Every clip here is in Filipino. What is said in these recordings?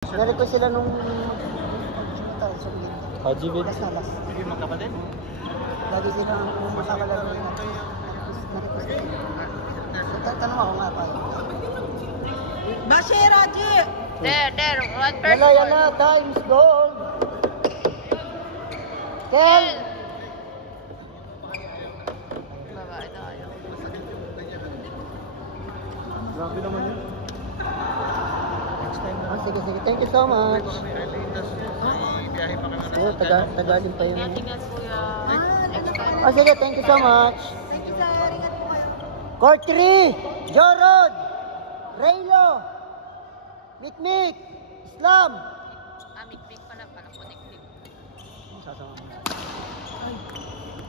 Na-request sila nung Haji Bid. Sige, magkapatid. lagi sila ang makakalaro na na-request sila. Tanong ako nga pa. Bashir, Haji! There, one person. Yala, times gold. Kel! Babae tayo. Grabe naman yun. Next time na. Oh, sige. Thank you so much. Biyahe pa kami. Oo, tagalin pa yun. Ingat kuya. Next time. Oh, sige, thank you so much. Thank you, sir. Ingat po kayo. Court 3, Jorod, Raylo, Mikmik, Islam. Mikmik pala connected. Sasama mo.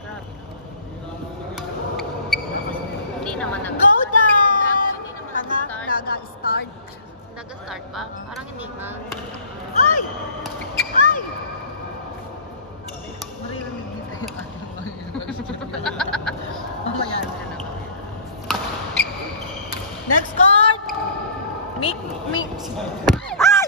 Grabe. Hindi naman Go down! Hindi naman nag-start. Naga-start. Nag-start pa? Parang hindi pa. Ay! Ay! Maririnig niyo tayo. Mamaya na naman. Next card! Ay!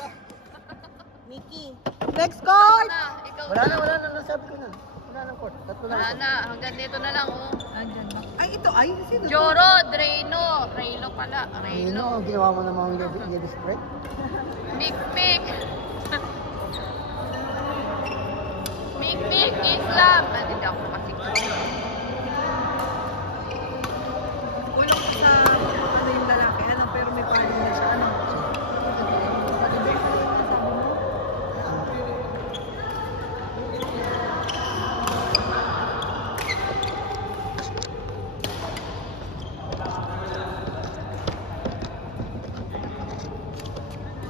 Mickey. Next card! Ikaw Wala na. na, nasabi ko na. Wala na court, tatlo na. Wala na. Hanggang dito na lang oh. Andyan ba? Ay, ito. Ay, sino? Jorod, Raylo pala. Raylo, ginawa mo namang yellow spread. Mikmik. Mikmik, Islam. Hindi ako kasi. Kulang ko sa ano yung lalaki. Ano, pero may party na siya. Ano?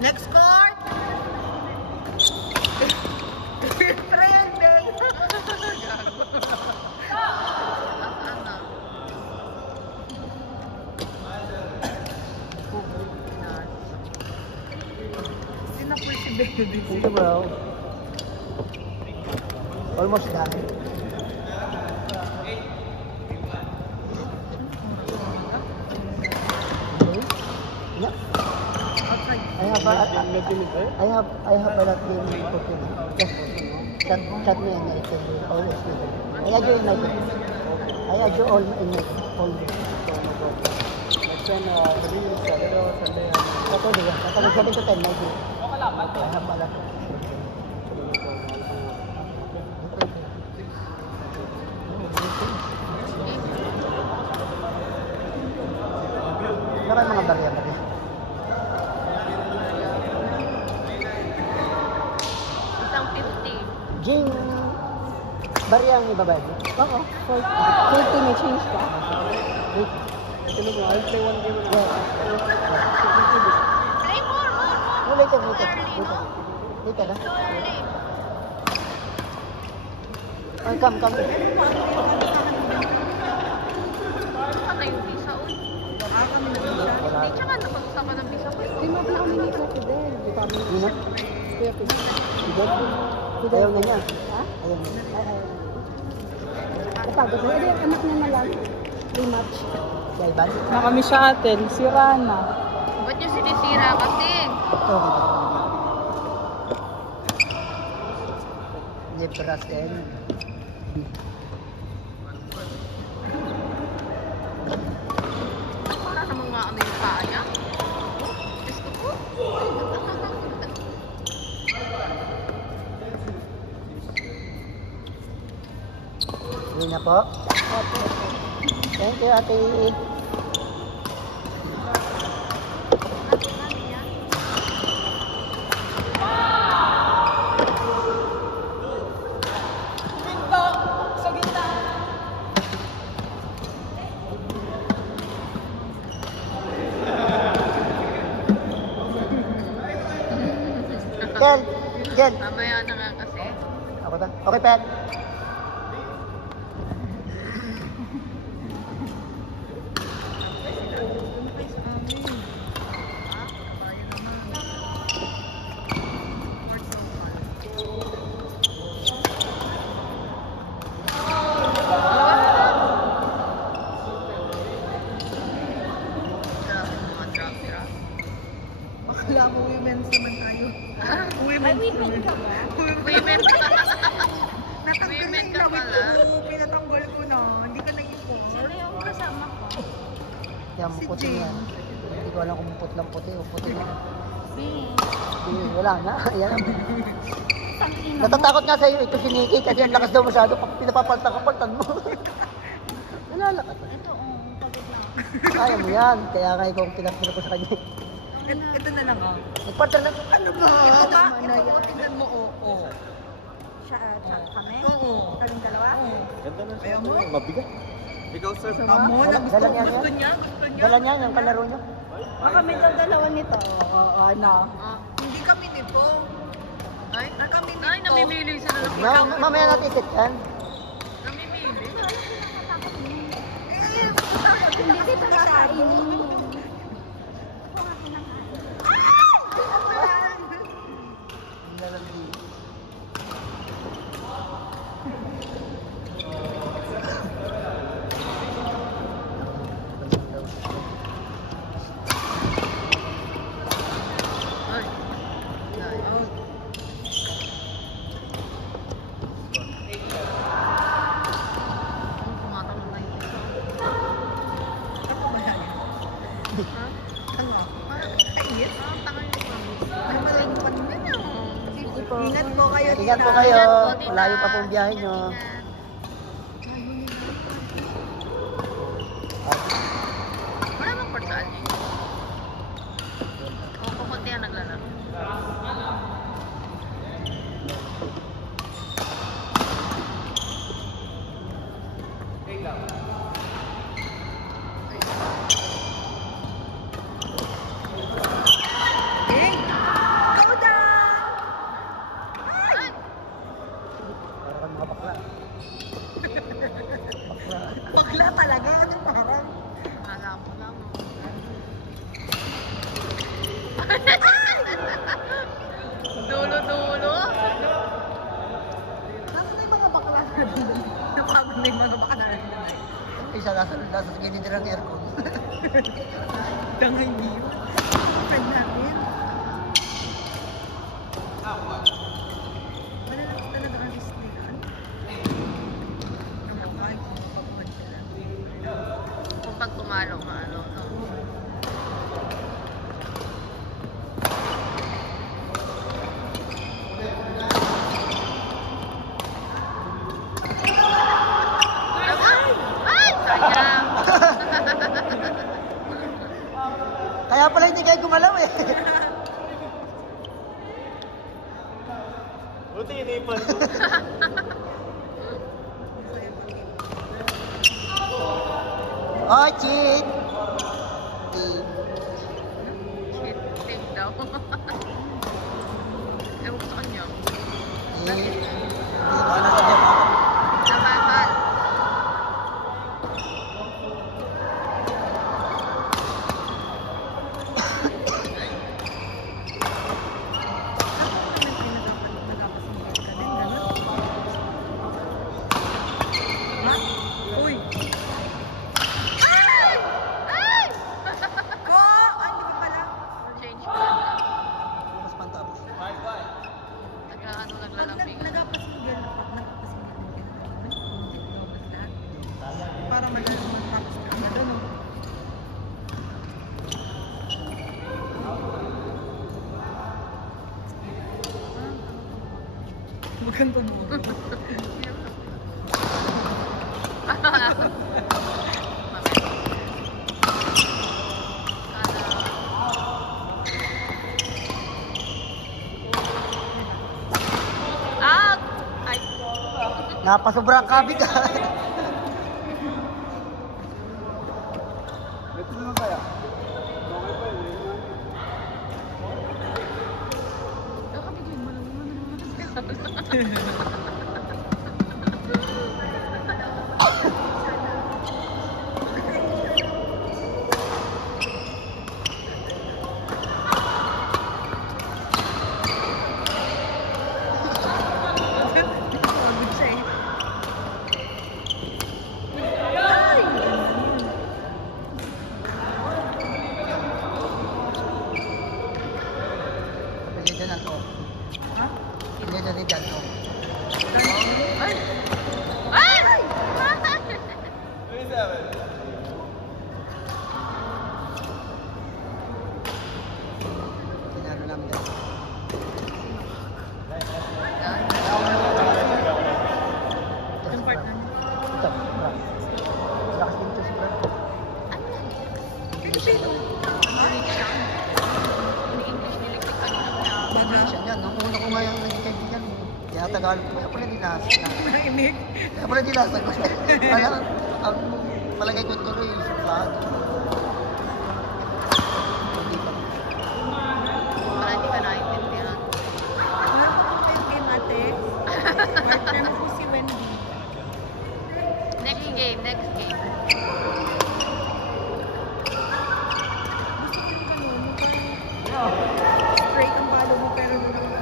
Next card! Trending! Sinapul si Baby. Sige bro. Almost done. Yeah. I have a lot of game cooking. Just chat me and I tell you always with it. I add you in my group. I add you all in my group. Always. Next time, sabi yung Saturday or Sunday. Ako diba? Kapag 7 to 10 my group. I have a lot of Meron mga barya. Isang 50. Jing, barya ang ibabayad mo? Oo. 40 may change ka? Wait. Tulog mo, I'll play one game na. Play more. No, later. Early, no? Later na. Early. Oh, come. Saan na yung visa? Uy. Hindi siya nga napag-usapan ng visa. Hindi mo pala kami nito today. Yun na? Kuya Pino. Ayaw na niya. Ha? Ayaw na. Napagod na. Hindi, anak niya na lang. Rematch. Si Ivan? Nakamiss siya atin. Si Rana. Ba't yung sinisira kasi? Ito. Nebraska. Para namang mga ano yung paa niya. Diyos ko po. Yun na po. Thank you, ate. Jen. Mamaya na nga kasi. Ako ta? Okay, Pat. Bakla mo women's naman tayo. Women ka. Natanggal Women na ka yung pala. damit ko. Pinatanggol ko na. Hindi ka nag-import. Sino yung kasama ko? Yan, Si puti Jane. yan. Hindi ko alam kung putlang puti o puti na. Si... Wala na. Yan ang... Tangina mo. Natatakot nga sa'yo ito si Nikki kasi ang lakas daw masyado pag pinapapaltan mo. Nalalakas. Ito, pagod na. Kaya mo yan. Kaya nga ikaw ang pinapira ko sa kanya. Ito na lang ah. Nagpartner na. Ano ba? Ito ba? Tama na Ito yan. po, tingnan mo. Oo. Siya, kami? Oo. Kaming dalawa? Ganda na siya. Ayaw mo? Mabigat. Ikaw, sir. Amo na gusto, Dala niya yan. gusto niya. Gusto niya. Dala niya yung kalaro niya. Kami daw dalawa nito. Ano? Hindi kami nito. Ay, kami nito. Ay, namimili sila ng Mamaya natin isit yan. namimili. Hindi kita kakainin. Ay. Anong tumatanong na yun? Ano ba yan? Ha? Ano? Kainis? Tanga yung promise. Ay, malagpan na. Ingat po kayo. Ingat po tita. kayo. Ingat po, tita. Malayo pa po ang biyahe nyo. Ingat. Wala bang portal? O, kukunti ang naglalaro. Eh, go down! Ay! Para kang mga bakla. Bakla. Bakla talaga. Ano parang? Alam mo lang. Dulo-dulo. Nasaan na yung mga bakla na doon? Napagod na yung mga bakla na doon. Isa nasa gilid ng aircon. Dangay niyo. Friend namin. Malalaki talaga ang list nila. Namukaan ko makabuhan sila. Kung pag tumalo ka, ano, no? Ay! Sayang! Kaya pala hindi kayo gumalaw eh. Buti inipan ko. Oh, cheat! Shit, take daw. Ewan ko sa kanya. Nabatal. Uy! Ay! Ay! Ko! Ay, hindi ba pala? Change ko lang. Mas pantapos. Nagkaano Pag naglalambing. nagpapasinggel na pag nagpapasinggel lahat. Para malalaman tapos na agad, ano? Maganda mo. Out! Ay! Napasobrang kabig ah. Ito naman kaya. Okay pa yun. Nakabigay mo lang naman. Pagod siya eh. Pagkita na to. Ha? Hindi na rin dyan. Ay! Ay! Sinaro namin dyan. Yung partner niya. Ito, Brad. Lakas din ito si Brad. Pilipino. Ini-English niliklik kanina ko na. Siya yan. Nung una ko nga yung naging kaibigan mo. Kaya Tagalog ko. Kaya pala dinasa. Nainig. Kaya pala dinasa ko. Ang palagay ko tuloy yung suplado. Hindi pa. Para hindi ka naiintindihan. Wala ko kung kayo game ate. Partner mo po si Wendy. Next game, next game. Gusto ko yung ano, mukhang straight ang palo mo pero doon ako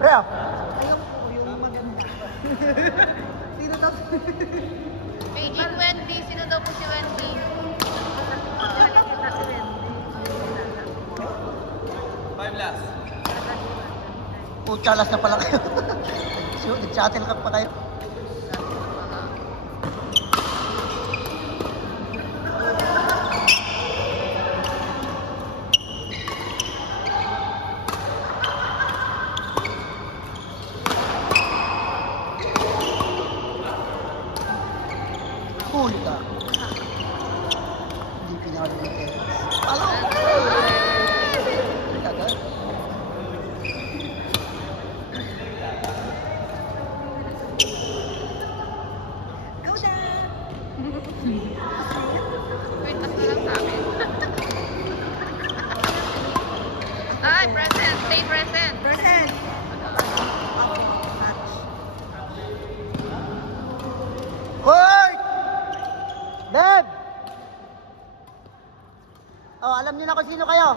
Rep! ayoko po yung maganda. Sino daw? Kay Jean Wendy, sino daw po si Wendy? Nakikita si Wendy. Puchalas na pala kayo. Nag-chattel ka pa kayo. Huli ka. Hindi pinakalan ng tennis. Palo! Agad. Go down! Wait, tas na lang sa akin. Ay, present! Stay present! Present! Match. Hoy! Deb! Oh, alam niyo na kung sino kayo.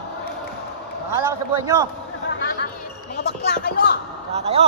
Bahala ko sa buhay niyo. Mga bakla kayo! Saka kayo.